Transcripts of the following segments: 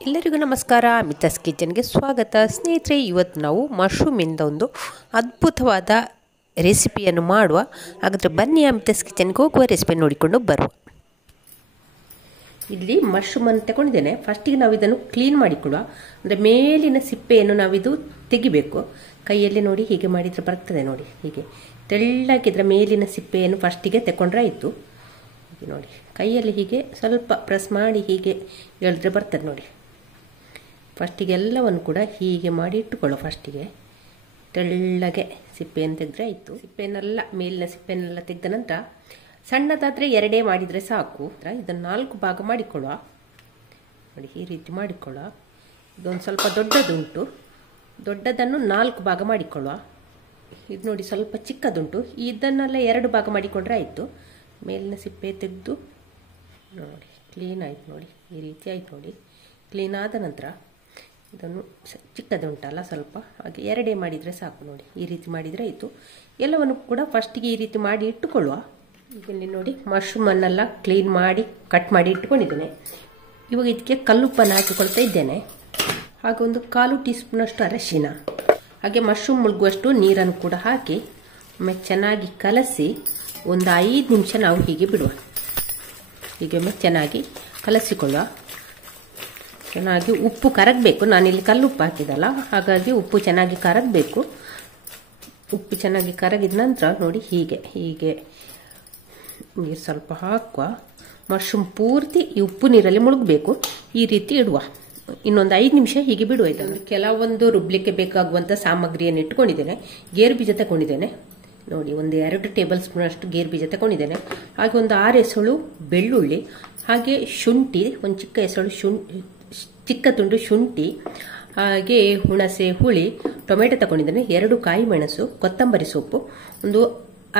ಎಲ್ಲರಿಗೂ ನಮಸ್ಕಾರ. ಮಿತಾಸ್ ಕಿಚನ್ಗೆ ಸ್ವಾಗತ. ಸ್ನೇಹಿತರೆ, ಇವತ್ತು ನಾವು ಮಶ್ರೂಮಿಂದ ಒಂದು ಅದ್ಭುತವಾದ ರೆಸಿಪಿಯನ್ನು ಮಾಡುವ. ಹಾಗಾದರೆ ಬನ್ನಿ, ಮಿತಾಸ್ ಕಿಚನ್ಗೆ ಹೋಗುವ, ರೆಸಿಪಿ ನೋಡಿಕೊಂಡು ಬರುವ. ಇಲ್ಲಿ ಮಶ್ರೂಮನ್ನು ತಗೊಂಡಿದ್ದೇನೆ. ಫಸ್ಟಿಗೆ ನಾವು ಇದನ್ನು ಕ್ಲೀನ್ ಮಾಡಿಕೊಳ್ಳುವ. ಅಂದರೆ ಮೇಲಿನ ಸಿಪ್ಪೆಯನ್ನು ನಾವಿದು ತೆಗಿಬೇಕು. ಕೈಯಲ್ಲಿ ನೋಡಿ ಹೀಗೆ ಮಾಡಿದರೆ ಬರ್ತದೆ. ನೋಡಿ ಹೀಗೆ ತೆಳ್ಳಗಿದ್ರೆ ಮೇಲಿನ ಸಿಪ್ಪೆಯನ್ನು ಫಸ್ಟಿಗೆ ತಗೊಂಡ್ರೆ ಆಯಿತು. ನೋಡಿ ಕೈಯಲ್ಲಿ ಹೀಗೆ ಸ್ವಲ್ಪ ಪ್ರೆಸ್ ಮಾಡಿ ಹೀಗೆ ಎಳೆದ್ರೆ ಬರ್ತದೆ. ನೋಡಿ ಫಸ್ಟಿಗೆ ಎಲ್ಲವನ್ನು ಕೂಡ ಹೀಗೆ ಮಾಡಿ ಇಟ್ಟುಕೊಳ್ಳೋ. ಫಸ್ಟಿಗೆ ತೆಳ್ಳಗೆ ಸಿಪ್ಪೆಯನ್ನು ತೆಗೆದ್ರೆ ಆಯಿತು. ಸಿಪ್ಪೆಯನ್ನೆಲ್ಲ ಮೇಲಿನ ಸಿಪ್ಪೆಯನ್ನೆಲ್ಲ ತೆಗೆದ ನಂತರ ಸಣ್ಣದಾದರೆ 2 ಮಾಡಿದರೆ ಸಾಕು. ಇದನ್ನು 4 ಭಾಗ ಮಾಡಿಕೊಳ್ಳುವ. ನೋಡಿ ಈ ರೀತಿ ಮಾಡಿಕೊಳ್ಳುವ. ಇದೊಂದು ಸ್ವಲ್ಪ ದೊಡ್ಡದುಂಟು, ದೊಡ್ಡದನ್ನು 4 ಭಾಗ ಮಾಡಿಕೊಳ್ಳುವ. ಇದು ನೋಡಿ ಸ್ವಲ್ಪ ಚಿಕ್ಕದುಂಟು, ಇದನ್ನೆಲ್ಲ 2 ಭಾಗ ಮಾಡಿಕೊಂಡ್ರೆ ಆಯಿತು. ಮೇಲಿನ ಸಿಪ್ಪೆ ತೆಗೆದು ನೋಡಿ ಕ್ಲೀನ್ ಆಯಿತು. ನೋಡಿ ಈ ರೀತಿ ಆಯಿತು. ನೋಡಿ ಕ್ಲೀನ್ ಆದ ನಂತರ ಇದನ್ನು ಚಿಕ್ಕದುಂಟಲ್ಲ ಸ್ವಲ್ಪ, ಹಾಗೆ 2 ಮಾಡಿದರೆ ಸಾಕು. ನೋಡಿ ಈ ರೀತಿ ಮಾಡಿದರೆ ಆಯಿತು. ಎಲ್ಲವನ್ನು ಕೂಡ ಫಸ್ಟಿಗೆ ಈ ರೀತಿ ಮಾಡಿ ಇಟ್ಟುಕೊಳ್ಳುವ. ಇಲ್ಲಿ ನೋಡಿ ಮಶ್ರೂಮನ್ನೆಲ್ಲ ಕ್ಲೀನ್ ಮಾಡಿ ಕಟ್ ಮಾಡಿ ಇಟ್ಕೊಂಡಿದ್ದೇನೆ. ಇವಾಗ ಇದಕ್ಕೆ ಕಲ್ಲುಪ್ಪನ್ನು ಹಾಕಿಕೊಳ್ತಾ ಇದ್ದೇನೆ. ಹಾಗೆ ಒಂದು 1/4 ಟೀ ಸ್ಪೂನಷ್ಟು ಅರಶಿನ, ಹಾಗೆ ಮಶ್ರೂಮ್ ಮುಳುಗುವಷ್ಟು ನೀರನ್ನು ಕೂಡ ಹಾಕಿ ಒಮ್ಮೆ ಚೆನ್ನಾಗಿ ಕಲಸಿ ಒಂದು 5 ನಿಮಿಷ ನಾವು ಹೀಗೆ ಬಿಡುವ. ಹೀಗೆ ಒಮ್ಮೆ ಚೆನ್ನಾಗಿ ಕಲಸಿಕೊಳ್ಳುವ. ಚೆನ್ನಾಗಿ ಉಪ್ಪು ಕರಗಬೇಕು. ನಾನಿಲ್ಲಿ ಕಲ್ಲುಪ್ಪು ಹಾಕಿದಲ್ಲ, ಹಾಗಾಗಿ ಉಪ್ಪು ಚೆನ್ನಾಗಿ ಕರಗಬೇಕು. ಉಪ್ಪು ಚೆನ್ನಾಗಿ ಕರಗಿದ ನಂತರ ನೋಡಿ ಹೀಗೆ ಹೀಗೆ ನೀರು ಸ್ವಲ್ಪ ಹಾಕುವ. ಮಶ್ರೂಮ್ ಪೂರ್ತಿ ಈ ಉಪ್ಪು ನೀರಲ್ಲಿ ಮುಳುಗಬೇಕು. ಈ ರೀತಿ ಇಡುವ. ಇನ್ನೊಂದು 5 ನಿಮಿಷ ಹೀಗೆ ಬಿಡುವ. ಇದನ್ನು ಕೆಲವೊಂದು ರುಬ್ಲಿಕ್ಕೆ ಬೇಕಾಗುವಂಥ ಸಾಮಗ್ರಿಯನ್ನು ಇಟ್ಕೊಂಡಿದ್ದೇನೆ. ಗೇರು ಬೀಜ ತಗೊಂಡಿದ್ದೇನೆ. ನೋಡಿ ಒಂದು 2 ಟೇಬಲ್ ಸ್ಪೂನ್ ಅಷ್ಟು ಗೇರು ಬೀಜ ತಗೊಂಡಿದ್ದೇನೆ. ಹಾಗೆ ಒಂದು 6 ಎಸಳು ಬೆಳ್ಳುಳ್ಳಿ, ಹಾಗೆ ಶುಂಠಿ, ಒಂದು ಚಿಕ್ಕ ತುಂಡು ಶುಂಠಿ, ಹಾಗೆ ಹುಣಸೆ ಹುಳಿ, ಟೊಮೆಟೊ ತಗೊಂಡಿದ್ದೇನೆ, 2 ಕಾಯಿ ಮೆಣಸು, ಕೊತ್ತಂಬರಿ ಸೊಪ್ಪು, ಒಂದು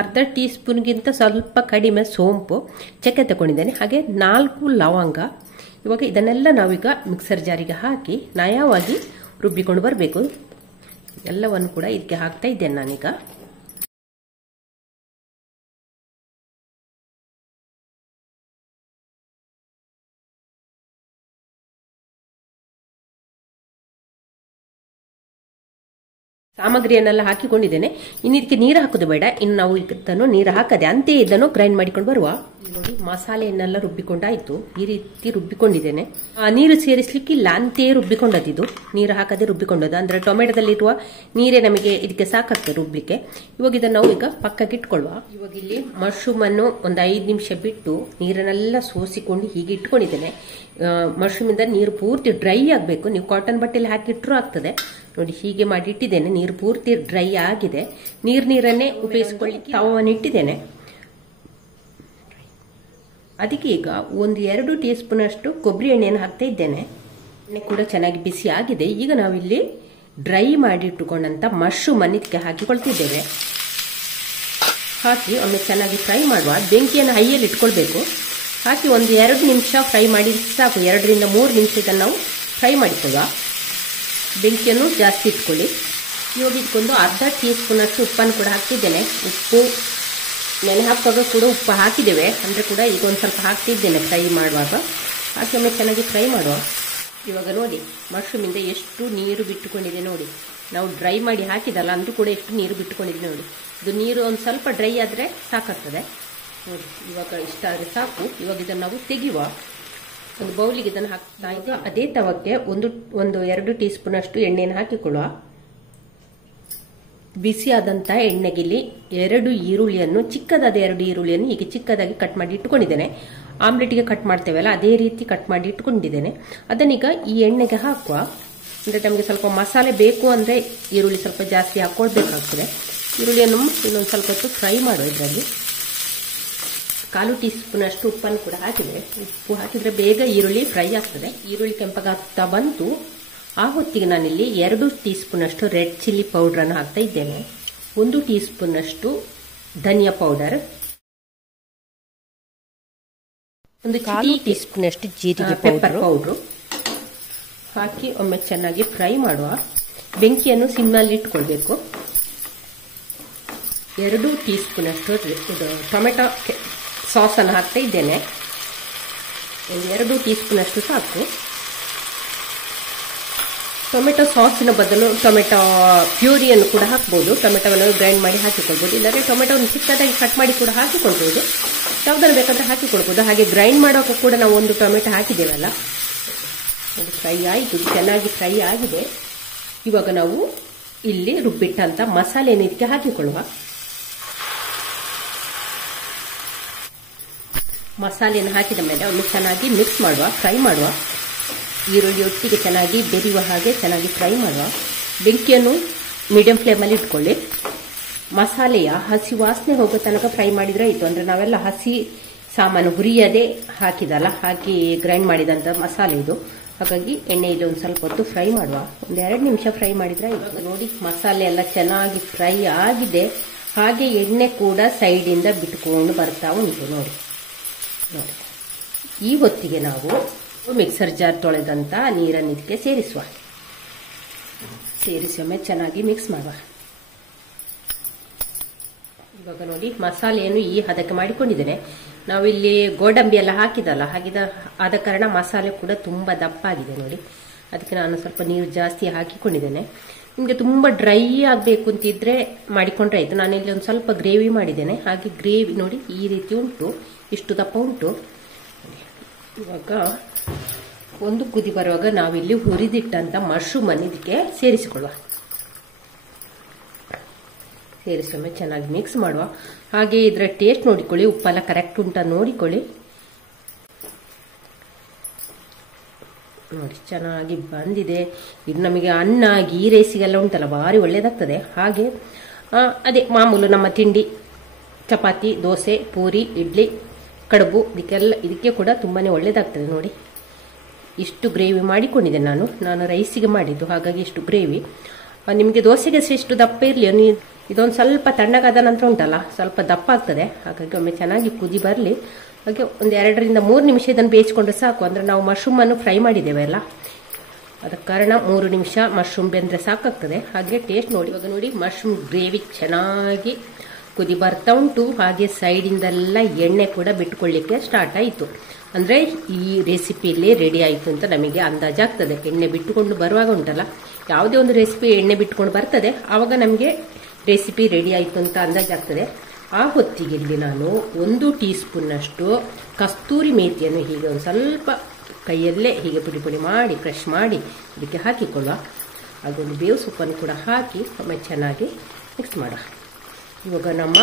ಅರ್ಧ ಟೀ ಸ್ಪೂನ್ಗಿಂತ ಸ್ವಲ್ಪ ಕಡಿಮೆ ಸೋಂಪು, ಚಕ್ಕೆ ತಗೊಂಡಿದ್ದೇನೆ, ಹಾಗೆ 4 ಲವಂಗ. ಇವಾಗ ಇದನ್ನೆಲ್ಲ ನಾವೀಗ ಮಿಕ್ಸರ್ ಜಾರಿಗೆ ಹಾಕಿ ನಯವಾಗಿ ರುಬ್ಬಿಕೊಂಡು ಬರಬೇಕು. ಎಲ್ಲವನ್ನು ಕೂಡ ಇದಕ್ಕೆ ಹಾಕ್ತಾ ಇದ್ದೇನೆ ನಾನೀಗ. ಸಾಮಗ್ರಿಯನ್ನೆಲ್ಲ ಹಾಕಿಕೊಂಡಿದ್ದೇನೆ. ಇನ್ನು ಇದಕ್ಕೆ ನೀರು ಹಾಕೋದು ಬೇಡ. ಇನ್ನು ನಾವು ಇದನ್ನು ನೀರು ಹಾಕದೆ ಅಂತೆಯೇ ಇದನ್ನು ಗ್ರೈಂಡ್ ಮಾಡಿಕೊಂಡು ಬರುವ. ನೋಡಿ ಮಸಾಲೆಯನ್ನೆಲ್ಲ ರುಬ್ಬಿಕೊಂಡಾಯ್ತು. ಈ ರೀತಿ ರುಬ್ಬಿಕೊಂಡಿದ್ದೇನೆ. ನೀರು ಸೇರಿಸಲಿಕ್ಕಿಲ್ಲ, ಅಂತೆಯೇ ರುಬ್ಬಿಕೊಂಡದ್ದು. ನೀರು ಹಾಕದೆ ರುಬ್ಬಿಕೊಂಡದ್ದು. ಅಂದ್ರೆ ಟೊಮೆಟೊದಲ್ಲಿರುವ ನೀರೇ ನಮಗೆ ಇದಕ್ಕೆ ಸಾಕಾಗ್ತದೆ ರುಬ್ಲಿಕ್ಕೆ. ಇವಾಗ ಇದನ್ನು ನಾವು ಈಗ ಪಕ್ಕಕ್ಕೆ ಇಟ್ಕೊಳ್ಳುವ. ಇವಾಗ ಇಲ್ಲಿ ಮಶ್ರೂಮ್ ಅನ್ನು ಒಂದು 5 ನಿಮಿಷ ಬಿಟ್ಟು ನೀರನ್ನೆಲ್ಲ ಸೋಸಿಕೊಂಡು ಹೀಗೆ ಇಟ್ಕೊಂಡಿದ್ದೇನೆ. ಮಶ್ರೂಮ್ ಇಂದ ನೀರು ಪೂರ್ತಿ ಡ್ರೈ ಆಗಬೇಕು. ನೀವು ಕಾಟನ್ ಬಟ್ಟೆಯಲ್ಲಿ ಹಾಕಿಟ್ರೂ ಆಗ್ತದೆ. ನೋಡಿ ಹೀಗೆ ಮಾಡಿ ಇಟ್ಟಿದ್ದೇನೆ. ನೀರು ಪೂರ್ತಿ ಡ್ರೈ ಆಗಿದೆ. ನೀರನ್ನೇ ಉಪಯೋಗಿಸಿಕೊಳ್ಳಿಕ್ಕೆ ತವವನ್ನು ಇಟ್ಟಿದ್ದೇನೆ. ಅದಕ್ಕೆ ಈಗ ಒಂದು 2 ಟೀ ಸ್ಪೂನ್ ಅಷ್ಟು ಕೊಬ್ಬರಿ ಎಣ್ಣೆಯನ್ನು ಹಾಕ್ತಾ ಇದ್ದೇನೆ. ಎಣ್ಣೆ ಕೂಡ ಚೆನ್ನಾಗಿ ಬಿಸಿ ಆಗಿದೆ. ಈಗ ನಾವಿಲ್ಲಿ ಡ್ರೈ ಮಾಡಿ ಇಟ್ಟುಕೊಂಡಂತ ಮಶ್ರೂಮ್ ಅನ್ನು ಇದಕ್ಕೆ ಹಾಕಿಕೊಳ್ತಿದ್ದೇವೆ. ಹಾಕಿ ಒಮ್ಮೆ ಚೆನ್ನಾಗಿ ಫ್ರೈ ಮಾಡುವ. ಬೆಂಕಿಯನ್ನು ಹೈಯಲ್ಲಿ ಇಟ್ಕೊಳ್ಬೇಕು. ಹಾಕಿ ಒಂದು 2 ನಿಮಿಷ ಫ್ರೈ ಮಾಡಿ ಸಾಕು. 2 ರಿಂದ 3 ನಿಮಿಷ ಇದನ್ನು ನಾವು ಫ್ರೈ ಮಾಡಿಕೊಳ್ಳುವ. ಬೆಂಕಿಯನ್ನು ಜಾಸ್ತಿ ಇಟ್ಕೊಳ್ಳಿ. ಇವಾಗ ಇದಕ್ಕೊಂದು ಅರ್ಧ ಟೀ ಸ್ಪೂನ್ ಅಷ್ಟು ಉಪ್ಪನ್ನು ಕೂಡ ಹಾಕ್ತಿದ್ದೇನೆ. ಉಪ್ಪು ನೆನೆ ಹಾಕುವಾಗ ಕೂಡ ಉಪ್ಪು ಹಾಕಿದ್ದೇವೆ, ಅಂದರೆ ಕೂಡ ಈಗ ಒಂದು ಸ್ವಲ್ಪ ಹಾಕ್ತಿದ್ದೇನೆ ಫ್ರೈ ಮಾಡುವಾಗ. ಹಾಕಿ ಒಮ್ಮೆ ಚೆನ್ನಾಗಿ ಫ್ರೈ ಮಾಡುವ. ಇವಾಗ ನೋಡಿ ಮಶ್ರೂಮಿಂದ ಎಷ್ಟು ನೀರು ಬಿಟ್ಟುಕೊಂಡಿದೆ. ನೋಡಿ ನಾವು ಡ್ರೈ ಮಾಡಿ ಹಾಕಿದಲ್ಲ, ಅಂದ್ರೂ ಕೂಡ ಎಷ್ಟು ನೀರು ಬಿಟ್ಟುಕೊಂಡಿದೆ. ನೋಡಿ ಇದು ನೀರು ಒಂದು ಸ್ವಲ್ಪ ಡ್ರೈ ಆದರೆ ಸಾಕಾಗ್ತದೆ. ನೋಡಿ ಇವಾಗ ಇಷ್ಟ ಆದರೆ ಸಾಕು. ಇವಾಗ ಇದನ್ನು ನಾವು ತೆಗೆಯುವ. ಒಂದು ಬೌಲಿಗೆ ಇದನ್ನು ಹಾಕ್ತಾ ಇದ್ದೆ. ಅದೇ ತವಕ್ಕೆ ಒಂದು 2 ಟೀ ಸ್ಪೂನ್ ಅಷ್ಟು ಎಣ್ಣೆಯನ್ನು ಹಾಕಿಕೊಳ್ಳುವ. ಬಿಸಿಯಾದಂಥ ಎಣ್ಣೆಗಿಲ್ಲಿ 2 ಈರುಳ್ಳಿಯನ್ನು, ಚಿಕ್ಕದಾದ 2 ಈರುಳ್ಳಿಯನ್ನು ಹೀಗೆ ಚಿಕ್ಕದಾಗಿ ಕಟ್ ಮಾಡಿ ಇಟ್ಟುಕೊಂಡಿದ್ದೇನೆ. ಆಮ್ಲೆಟ್ಗೆ ಕಟ್ ಮಾಡ್ತೇವಲ್ಲ ಅದೇ ರೀತಿ ಕಟ್ ಮಾಡಿ ಇಟ್ಕೊಂಡಿದ್ದೇನೆ. ಅದನ್ನೀಗ ಈ ಎಣ್ಣೆಗೆ ಹಾಕುವ. ಅಂದರೆ ನಮಗೆ ಸ್ವಲ್ಪ ಮಸಾಲೆ ಬೇಕು ಅಂದರೆ ಈರುಳ್ಳಿ ಸ್ವಲ್ಪ ಜಾಸ್ತಿ ಹಾಕೊಳ್ಬೇಕಾಗ್ತದೆ. ಈರುಳ್ಳಿಯನ್ನು ಇನ್ನೊಂದು ಸ್ವಲ್ಪ ಹೊತ್ತು ಫ್ರೈ ಮಾಡುವ. ಇದರಲ್ಲಿ 1/4 ಟೀ ಸ್ಪೂನ್ ಅಷ್ಟು ಉಪ್ಪನ್ನು ಕೂಡ ಹಾಕಿದೆ. ಉಪ್ಪು ಹಾಕಿದ್ರೆ ಬೇಗ ಈರುಳ್ಳಿ ಫ್ರೈ ಆಗ್ತದೆ. ಈರುಳ್ಳಿ ಕೆಂಪಗಾಗ್ತಾ ಬಂತು. ಆ ಹೊತ್ತಿಗೆ ನಾನಿಲ್ಲಿ 2 ಟೀ ಸ್ಪೂನ್ ಅಷ್ಟು ರೆಡ್ ಚಿಲ್ಲಿ ಪೌಡರ್ ಅನ್ನು ಹಾಕ್ತಾ ಇದ್ದೇನೆ. 1 ಟೀ ಸ್ಪೂನ್ ಅಷ್ಟು ಧನಿಯಾ ಪೌಡರ್, 1/4 ಟೀ ಸ್ಪೂನ್ ಅಷ್ಟು ಜೀರಿಗೆ ಪೌಡರ್ ಹಾಕಿ ಒಮ್ಮೆ ಚೆನ್ನಾಗಿ ಫ್ರೈ ಮಾಡುವ. ಬೆಂಕಿಯನ್ನು ಸಿಮ್ನಲ್ಲಿ ಇಟ್ಕೊಳ್ಬೇಕು. 2 ಟೀ ಸ್ಪೂನ್ ಅಷ್ಟು ಟೊಮೆಟೊ ಸಾಸ್ ಅನ್ನು ಹಾಕ್ತಾ ಇದ್ದೇನೆ. 2 ಟೀ ಸ್ಪೂನ್ ಅಷ್ಟು ಸಾಕು. ಟೊಮೆಟೊ ಸಾಸಿನ ಬದಲು ಟೊಮೆಟೊ ಪ್ಯೂರಿಯನ್ನು ಕೂಡ ಹಾಕ್ಬೋದು. ಟೊಮೆಟೊವನ್ನು ಗ್ರೈಂಡ್ ಮಾಡಿ ಹಾಕಿಕೊಳ್ಬೋದು, ಇಲ್ಲಾಂದರೆ ಟೊಮೆಟೊವನ್ನು ಚಿಕ್ಕದಾಗಿ ಕಟ್ ಮಾಡಿ ಕೂಡ ಹಾಕಿಕೊಳ್ಬೋದು. ಯಾವುದನ್ನು ಬೇಕಂತ ಹಾಕಿಕೊಳ್ಬೋದು. ಹಾಗೆ ಗ್ರೈಂಡ್ ಮಾಡೋಕ್ಕೂ ಕೂಡ ನಾವು ಒಂದು ಟೊಮೆಟೊ ಹಾಕಿದ್ದೇವಲ್ಲ, ಅದು ಫ್ರೈ ಆಯಿತು, ಚೆನ್ನಾಗಿ ಫ್ರೈ ಆಗಿದೆ. ಇವಾಗ ನಾವು ಇಲ್ಲಿ ರುಬ್ಬಿಟ್ಟಂತ ಮಸಾಲೆಯನ್ನು ಇದಕ್ಕೆ ಹಾಕಿಕೊಳ್ಳುವ. ಮಸಾಲೆಯನ್ನು ಹಾಕಿದ ಮೇಲೆ ಒಮ್ಮೆ ಚೆನ್ನಾಗಿ ಮಿಕ್ಸ್ ಮಾಡುವ, ಫ್ರೈ ಮಾಡುವ. ಈರುಳ್ಳಿ ಒಟ್ಟಿಗೆ ಚೆನ್ನಾಗಿ ಬೆರೆಯುವ ಹಾಗೆ ಚೆನ್ನಾಗಿ ಫ್ರೈ ಮಾಡುವ. ಬೆಂಕಿಯನ್ನು ಮೀಡಿಯಂ ಫ್ಲೇಮಲ್ಲಿ ಇಟ್ಕೊಳ್ಳಿ. ಮಸಾಲೆಯ ಹಸಿ ವಾಸನೆ ಹೋಗೋ ತನಕ ಫ್ರೈ ಮಾಡಿದ್ರೆ ಆಯಿತು. ಅಂದರೆ ನಾವೆಲ್ಲ ಹಸಿ ಸಾಮಾನು ಹುರಿಯದೆ ಹಾಕಿದಲ್ಲ, ಹಾಕಿ ಗ್ರೈಂಡ್ ಮಾಡಿದಂಥ ಮಸಾಲೆ ಇದು. ಹಾಗಾಗಿ ಎಣ್ಣೆಯಲ್ಲಿ ಒಂದು ಸ್ವಲ್ಪ ಹೊತ್ತು ಫ್ರೈ ಮಾಡುವ. ಒಂದು 2 ನಿಮಿಷ ಫ್ರೈ ಮಾಡಿದ್ರೆ ಆಯಿತು. ನೋಡಿ, ಮಸಾಲೆ ಎಲ್ಲ ಚೆನ್ನಾಗಿ ಫ್ರೈ ಆಗಿದೆ. ಹಾಗೆ ಎಣ್ಣೆ ಕೂಡ ಸೈಡಿಂದ ಬಿಟ್ಕೊಂಡು ಬರ್ತಾ ಉಂಟು. ನೋಡಿ, ಈ ಹೊತ್ತಿಗೆ ನಾವು ಮಿಕ್ಸರ್ ಜಾರ್ ತೊಳೆದಂತ ನೀರನ್ನು ಇದಕ್ಕೆ ಸೇರಿಸಿ ಒಮ್ಮೆ ಚೆನ್ನಾಗಿ ಮಿಕ್ಸ್ ಮಾಡುವ. ಇವಾಗ ನೋಡಿ, ಮಸಾಲೆಯನ್ನು ಈ ಹದಕ್ಕೆ ಮಾಡಿಕೊಂಡಿದ್ದೇನೆ. ನಾವಿಲ್ಲಿ ಗೋಡಂಬಿ ಎಲ್ಲ ಹಾಕಿದಲ್ಲ, ಆದ ಕಾರಣ ಮಸಾಲೆ ಕೂಡ ತುಂಬಾ ದಪ್ಪ ಆಗಿದೆ ನೋಡಿ. ಅದಕ್ಕೆ ನಾನು ಸ್ವಲ್ಪ ನೀರು ಜಾಸ್ತಿ ಹಾಕಿಕೊಂಡಿದ್ದೇನೆ. ನಿಮಗೆ ತುಂಬಾ ಡ್ರೈ ಆಗಬೇಕು ಅಂತಿದ್ರೆ ಮಾಡಿಕೊಂಡ್ರೆ ಆಯ್ತು. ನಾನಿಲ್ಲಿ ಒಂದು ಸ್ವಲ್ಪ ಗ್ರೇವಿ ಮಾಡಿದ್ದೇನೆ. ಹಾಗೆ ಗ್ರೇವಿ ನೋಡಿ ಈ ರೀತಿ ಉಂಟು, ಇಷ್ಟು ದಪ್ಪ ಉಂಟು. ಇವಾಗ ಒಂದು ಕುದಿ ಬರುವಾಗ ನಾವಿಲ್ಲಿ ಹುರಿದಿಟ್ಟಂತ ಮಶ್ರೂಮ್ ಅನ್ನು ಇದಕ್ಕೆ ಸೇರಿಸಿಕೊಳ್ಳುವ. ಸೇರಿಸೊಮ್ಮೆ ಚೆನ್ನಾಗಿ ಮಿಕ್ಸ್ ಮಾಡುವ. ಹಾಗೆ ಇದರ ಟೇಸ್ಟ್ ನೋಡಿಕೊಳ್ಳಿ, ಉಪ್ಪೆಲ್ಲ ಕರೆಕ್ಟ್ ಉಂಟಾ ನೋಡಿಕೊಳ್ಳಿ. ನೋಡಿ, ಚೆನ್ನಾಗಿ ಬಂದಿದೆ. ಇದು ನಮಗೆ ಅನ್ನ ಗೀ ರೈಸಿಗೆಲ್ಲ ಉಂಟಲ್ಲ, ಭಾರಿ ಒಳ್ಳೇದಾಗ್ತದೆ. ಹಾಗೆ ಅದೇ ಮಾಮೂಲು ನಮ್ಮ ತಿಂಡಿ, ಚಪಾತಿ, ದೋಸೆ, ಪೂರಿ, ಇಡ್ಲಿ, ಕಡುಬು, ಇದಕ್ಕೆ ಕೂಡ ತುಂಬಾನೇ ಒಳ್ಳೇದಾಗ್ತದೆ. ನೋಡಿ, ಇಷ್ಟು ಗ್ರೇವಿ ಮಾಡಿಕೊಂಡಿದ್ದೆ ನಾನು ರೈಸಿಗೆ ಮಾಡಿದ್ದು, ಹಾಗಾಗಿ ಇಷ್ಟು ಗ್ರೇವಿ. ನಿಮಗೆ ದೋಸೆಗೆ ಎಷ್ಟು ದಪ್ಪ ಇರಲಿ, ಇದೊಂದು ಸ್ವಲ್ಪ ತಣ್ಣಗಾದ ನಂತರ ಉಂಟಲ್ಲ ಸ್ವಲ್ಪ ದಪ್ಪ ಆಗ್ತದೆ. ಹಾಗಾಗಿ ಒಮ್ಮೆ ಚೆನ್ನಾಗಿ ಕುದಿ ಬರಲಿ. ಹಾಗೆ ಒಂದು 2 ರಿಂದ 3 ನಿಮಿಷ ಇದನ್ನು ಬೇಯಿಸಿಕೊಂಡ್ರೆ ಸಾಕು. ಅಂದ್ರೆ ನಾವು ಮಶ್ರೂಮ್ ಅನ್ನು ಫ್ರೈ ಮಾಡಿದ್ದೇವೆ ಅಲ್ಲ, ಅದ ಕಾರಣ 3 ನಿಮಿಷ ಮಶ್ರೂಮ್ ಬೆಂದ್ರೆ ಸಾಕಾಗ್ತದೆ. ಹಾಗೆ ಟೇಸ್ಟ್ ನೋಡಿ. ಇವಾಗ ನೋಡಿ, ಮಶ್ರೂಮ್ ಗ್ರೇವಿ ಚೆನ್ನಾಗಿ ಕುದಿ ಬರ್ತಾ ಉಂಟು. ಹಾಗೆ ಸೈಡಿಂದೆಲ್ಲ ಎಣ್ಣೆ ಕೂಡ ಬಿಟ್ಕೊಳ್ಳಿಕ್ಕೆ ಸ್ಟಾರ್ಟ್ ಆಯಿತು. ಅಂದ್ರೆ ಈ ರೆಸಿಪಿಯಲ್ಲಿ ರೆಡಿ ಆಯಿತು ಅಂತ ನಮಗೆ ಅಂದಾಜಾಗ್ತದೆ. ಎಣ್ಣೆ ಬಿಟ್ಟುಕೊಂಡು ಬರುವಾಗ ಉಂಟಲ್ಲ, ಯಾವುದೇ ಒಂದು ರೆಸಿಪಿ ಎಣ್ಣೆ ಬಿಟ್ಟುಕೊಂಡು ಬರ್ತದೆ, ಆವಾಗ ನಮಗೆ ರೆಸಿಪಿ ರೆಡಿ ಆಯಿತು ಅಂತ ಅಂದಾಜಾಗ್ತದೆ. ಆ ಹೊತ್ತಿಗೆ ಇಲ್ಲಿ ನಾನು 1 ಟೀ ಸ್ಪೂನ್ನಷ್ಟು ಕಸ್ತೂರಿ ಮೇಥಿಯನ್ನು ಹೀಗೆ ಒಂದು ಸ್ವಲ್ಪ ಕೈಯಲ್ಲೇ ಹೀಗೆ ಪುಡಿ ಮಾಡಿ ಕ್ರಷ್ ಮಾಡಿ ಇದಕ್ಕೆ ಹಾಕಿಕೊಳ್ಳುವ. ಅದೊಂದು ಬೇವು ಸೊಪ್ಪನ್ನು ಕೂಡ ಹಾಕಿ ಒಮ್ಮೆ ಚೆನ್ನಾಗಿ ಮಿಕ್ಸ್ ಮಾಡುವ. ಇವಾಗ ನಮ್ಮ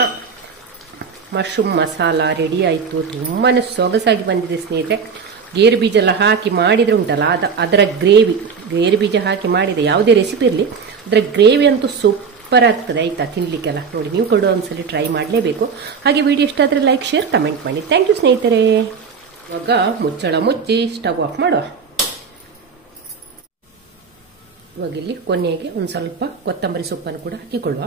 ಮಶ್ರೂಮ್ ಮಸಾಲ ರೆಡಿ ಆಯಿತು. ತುಂಬಾ ಸೊಗಸಾಗಿ ಬಂದಿದೆ ಸ್ನೇಹಿತರೆ. ಗೇರು ಬೀಜ ಎಲ್ಲ ಹಾಕಿ ಮಾಡಿದ್ರೆ ಉಂಟಲ್ಲ, ಅದರ ಗ್ರೇವಿ, ಗೇರು ಬೀಜ ಹಾಕಿ ಮಾಡಿದೆ ಯಾವುದೇ ರೆಸಿಪಿ ಇರಲಿ, ಅದರ ಗ್ರೇವಿ ಅಂತೂ ಸೂಪರ್ ಆಗ್ತದೆ ಆಯ್ತಾ ತಿನ್ಲಿಕ್ಕೆಲ್ಲ. ನೋಡಿ, ನೀವು ಕೂಡ ಒಂದ್ಸಲಿ ಟ್ರೈ ಮಾಡಲೇಬೇಕು. ಹಾಗೆ ವಿಡಿಯೋ ಇಷ್ಟ ಆದರೆ ಲೈಕ್, ಶೇರ್, ಕಮೆಂಟ್ ಮಾಡಿ. ಥ್ಯಾಂಕ್ ಯು ಸ್ನೇಹಿತರೆ. ಇವಾಗ ಮುಚ್ಚಳ ಮುಚ್ಚಿ ಸ್ಟವ್ ಆಫ್ ಮಾಡುವ. ಇವಾಗ ಇಲ್ಲಿ ಕೊನೆಗೆ ಒಂದು ಸ್ವಲ್ಪ ಕೊತ್ತಂಬರಿ ಸೊಪ್ಪನ್ನು ಕೂಡ ಹಾಕಿಕೊಳ್ಳುವ.